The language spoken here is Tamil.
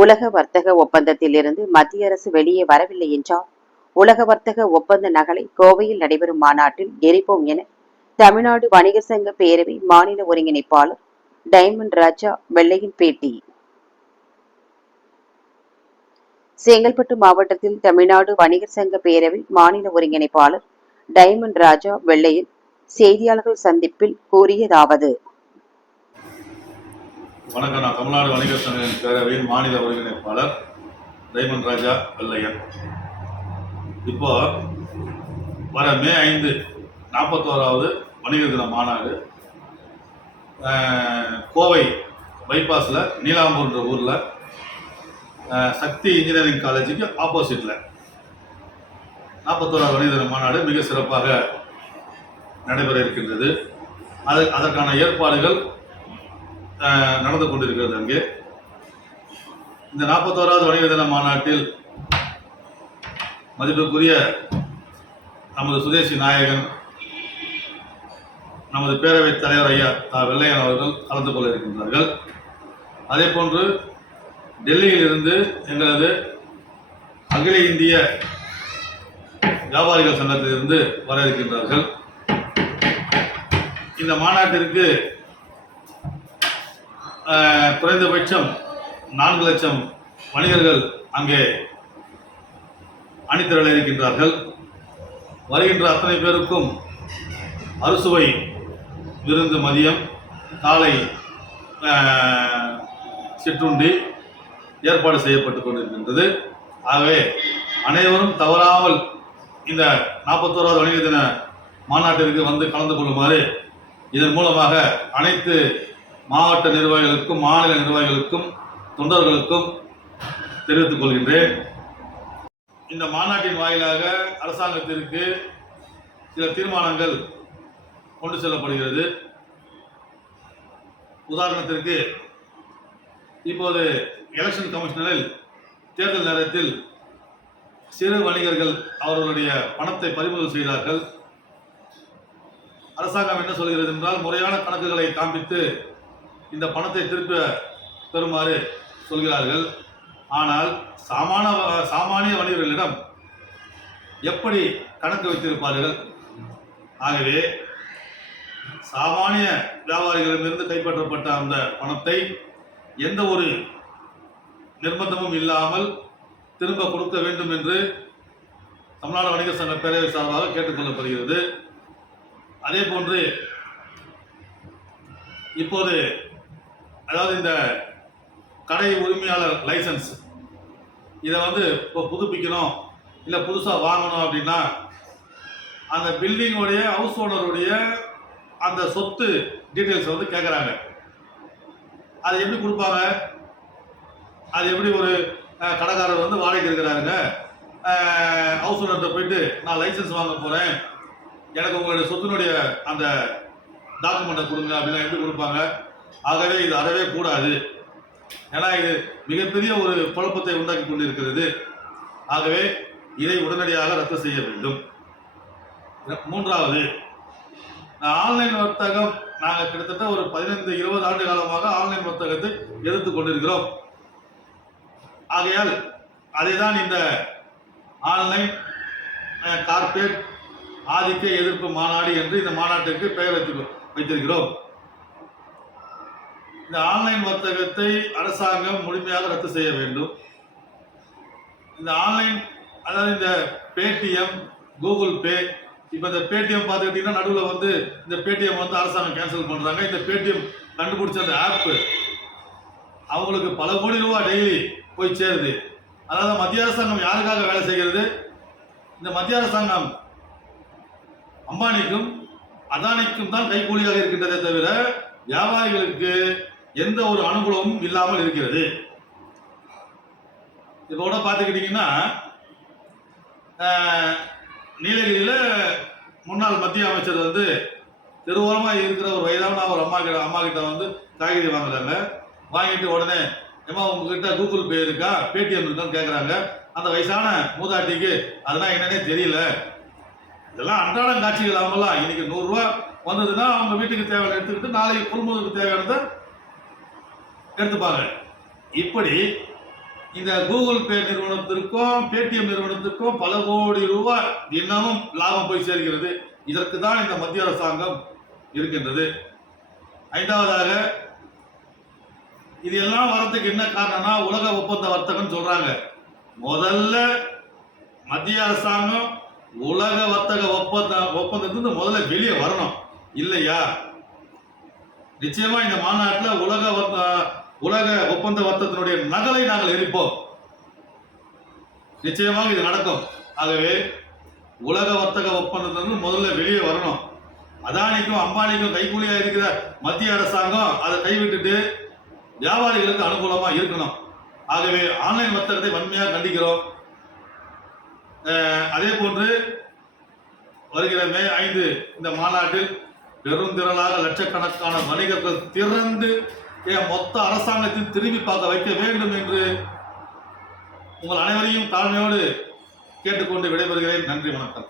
உலக வர்த்தக ஒப்பந்தத்திலிருந்து மத்திய அரசு வெளியே வரவில்லை என்றால் உலக வர்த்தக ஒப்பந்த நகலை கோவையில் நடைபெறும் மாநாட்டில் எரிப்போம் என தமிழ்நாடு வணிகர் சங்க பேரவை மாநில ஒருங்கிணைப்பாளர் டைமண்ட் ராஜா வெள்ளையின் பேட்டி. செங்கல்பட்டு மாவட்டத்தில் தமிழ்நாடு வணிகர் சங்க பேரவை மாநில ஒருங்கிணைப்பாளர் டைமண்ட் ராஜா வெள்ளையில் செய்தியாளர்கள் சந்திப்பில் கூறியதாவது வணக்கம் நான் தமிழ்நாடு வணிகர் சங்க பேரவையின் மாநில ஒருங்கிணைப்பாளர் டைமண்ட் ராஜா வெள்ளையன் இப்போ வர மே ஐந்து நாற்பத்தோராவது வணிகர் தின மாநாடு. கோவை பைபாஸில் நீலாம்பூர்ன்ற ஊரில் சக்தி இன்ஜினியரிங் காலேஜுக்கு ஆப்போசிட்டில் நாற்பத்தோராவது வணிக தின மாநாடு மிக சிறப்பாக நடைபெற இருக்கின்றது. அது அதற்கான ஏற்பாடுகள் நடந்து கொண்டிருக்கிறது அங்கே. இந்த நாற்பத்தோராவது வணிக தின மாநாட்டில் மதிப்புக்குரிய நமது சுதேசி நாயகன் நமது பேரவைத் தலைவர் ஐயா தா. வெள்ளையன் அவர்கள் கலந்து கொள்ள இருக்கின்றார்கள். அதே போன்று டெல்லியிலிருந்து எங்களது அகில இந்திய வியாபாரிகள் சங்கத்திலிருந்து வர இருக்கின்றார்கள். இந்த மாநாட்டிற்கு குறைந்தபட்சம் நான்கு லட்சம் வணிகர்கள் அங்கே அணிதிரள இருக்கின்றார்கள். வருகின்ற அத்தனை பேருக்கும் அறுசுவை விருந்து மதியம் காலை சிற்றுண்டி ஏற்பாடு செய்யப்பட்டு கொண்டிருக்கின்றது. ஆகவே அனைவரும் தவறாமல் இந்த நாற்பத்தோராவது வணிக தின மாநாட்டிற்கு வந்து கலந்து கொள்ளுமாறு இதன் மூலமாக அனைத்து மாவட்ட நிர்வாகிகளுக்கும் மாநில நிர்வாகிகளுக்கும் தொண்டர்களுக்கும் தெரிவித்துக் கொள்கின்றேன். இந்த மாநாட்டின் வாயிலாக அரசாங்கத்திற்கு சில தீர்மானங்கள் கொண்டு செல்லப்படுகிறது. உதாரணத்திற்கு இப்போது எலெக்ஷன் கமிஷனரில் தேர்தல் நேரத்தில் சிறு வணிகர்கள் அவர்களுடைய பணத்தை பறிமுதல் செய்தார்கள். அரசாங்கம் என்ன சொல்கிறது என்றால் முறையான கணக்குகளை காண்பித்து இந்த பணத்தை திருப்ப பெறுமாறு சொல்கிறார்கள். ஆனால் சாமான சாமானிய வணிகர்களிடம் எப்படி கணக்கு வைத்திருப்பார்கள்? ஆகவே சாமானிய வியாபாரிகளிடமிருந்து கைப்பற்றப்பட்ட அந்த பணத்தை எந்த ஒரு நிர்பந்தமும் இல்லாமல் திரும்ப கொடுக்க வேண்டும் என்று தமிழ்நாடு வணிக சங்க பேரவை சார்பாக கேட்டுக்கொள்ளப்படுகிறது அதே போன்று இப்போது அதாவது இந்த கடை உரிமையாளர் லைசன்ஸ் இதை வந்து இப்போ புதுப்பிக்கணும் இல்லை புதுசாக வாங்கணும் அப்படின்னா அந்த பில்டிங்கோடைய ஹவுஸ் ஓனருடைய அந்த சொத்து டீட்டெயில்ஸை வந்து கேட்குறாங்க அது எப்படி கொடுப்பாங்க? அது எப்படி ஒரு கடைக்காரர் வந்து வாடகைக்கு இருக்கிறாருங்க ஹவுஸ் ஓனர்கிட்ட போயிட்டு நான் லைசன்ஸ் வாங்க போகிறேன் எனக்கு உங்களுடைய சொத்தினுடைய அந்த டாக்குமெண்ட்டை கொடுங்க. அப்படின்னா எப்படி கொடுப்பாங்க? ஆகவே இது அறவே கூடாது. ஏன்னா இது மிகப்பெரிய ஒரு குழப்பத்தை உண்டாக்கி கொண்டிருக்கிறது. ஆகவே இதை உடனடியாக ரத்து செய்ய வேண்டும். மூன்றாவது. ஆன்லைன் வர்த்தகம் நாங்கள் கிட்டத்தட்ட ஒரு பதினைந்து இருபது ஆண்டு காலமாக ஆன்லைன் வர்த்தகத்தை எதிர்த்து கொண்டிருக்கிறோம். ஆகையால் அதை தான் இந்த ஆன்லைன் கார்பரேட் கார்ப்பரேட் ஆதிக்க எதிர்ப்பு மாநாடு என்று இந்த மாநாட்டிற்கு பெயர் வைத்து வைத்திருக்கிறோம். இந்த ஆன்லைன் வர்த்தகத்தை அரசாங்கம் முழுமையாக ரத்து செய்ய வேண்டும். இந்த ஆன்லைன் அதாவது இந்த பேடிஎம் கூகுள் பே இப்போ இந்த பேடிஎம் பார்த்துக்கிட்டிங்கன்னா நடுவில் வந்து இந்த பேடிஎம் வந்து அரசாங்கம் கேன்சல் பண்ணுறாங்க இந்த பேடிஎம் கண்டுபிடிச்ச அந்த ஆப்பு அவங்களுக்கு பல கோடி ரூபா டெய்லி போய் சேருது. அதாவது மத்திய அரசாங்கம் யாருக்காக வேலை செய்கிறது? இந்த மத்திய அரசாங்கம் அம்பானிக்கும் அதானிக்கும் தான் கைக்கூலியாக இருக்கின்றதே தவிர வியாபாரிகளுக்கு எந்த ஒரு அனுகூலமும் இல்லாமல் இருக்கிறது. இப்போ கூட பார்த்துக்கிட்டிங்கன்னா நீலகிரியில் முன்னாள் மத்திய அமைச்சர் வந்து திருவோரமாக இருக்கிற ஒரு வயதான ஒரு அம்மா கிட்ட அம்மா கிட்ட வந்து காய்கறி வாங்குறாங்க. வாங்கிட்டு உடனே ஏமா உங்ககிட்ட கூகுள் பே இருக்கா? பேடிஎம் இருக்கான்னு கேட்குறாங்க அந்த வயசான மூதாட்டிக்கு அதெல்லாம் என்னன்னே தெரியல. இதெல்லாம் அன்றாடம் காட்சிகள் அவங்களாம் இன்னைக்கு நூறுரூவா வந்ததுன்னா அவங்க வீட்டுக்கு தேவையான எடுத்துக்கிட்டு நாளைக்கு குடும்பத்துக்கு தேவையானதை எடுத்துப்பாங்க இப்படி இந்த கூகுள் பே நிறுவனத்திற்கும் பேடிஎம் நிறுவனத்திற்கும் பல கோடி ரூபாய் தினமும் லாபம் போய் சேர்கிறது. இதற்கு தான் இந்த மத்திய அரசாங்கம் இருக்கின்றது. ஐந்தாவதாக இது எல்லாம் வரத்துக்கு என்ன காரணம்னா உலக ஒப்பந்த வர்த்தகம் சொல்றாங்க. முதல்ல மத்திய அரசாங்கம் உலக வர்த்தக ஒப்பந்த ஒப்பந்தத்திலிருந்து முதல்ல வெளியே வரணும். இல்லையா? நிச்சயமா இந்த மாநாட்டில் உலக உலக ஒப்பந்த வர்த்தகத்தினுடைய நகலை நாங்கள் எரிப்போம். நிச்சயமாக இது நடக்கும். ஆகவே உலக வர்த்தக ஒப்பந்தத்திலிருந்து முதல்ல வெளியே வரணும். அதானிக்கும் அம்பானிக்கும் கைகூலியா இருக்கிற மத்திய அரசாங்கம் அதை கைவிட்டுட்டு வியாபாரிகளுக்கு அனுகூலமா இருக்கணும். ஆகவே ஆன்லைன் வர்த்தகத்தை வன்மையாக கண்டிக்கிறோம். அதே போன்று வருகிற மே ஐந்து இந்த மாநாட்டில் பெருந்திரளாக லட்சக்கணக்கான வணிகர்கள் திறந்து என் மொத்த அரசாங்கத்தையும் திரும்பி பார்க்க வைக்க வேண்டும் என்று உங்கள் அனைவரையும் தாழ்மையோடு கேட்டுக்கொண்டு விடைபெறுகிறேன். நன்றி வணக்கம்.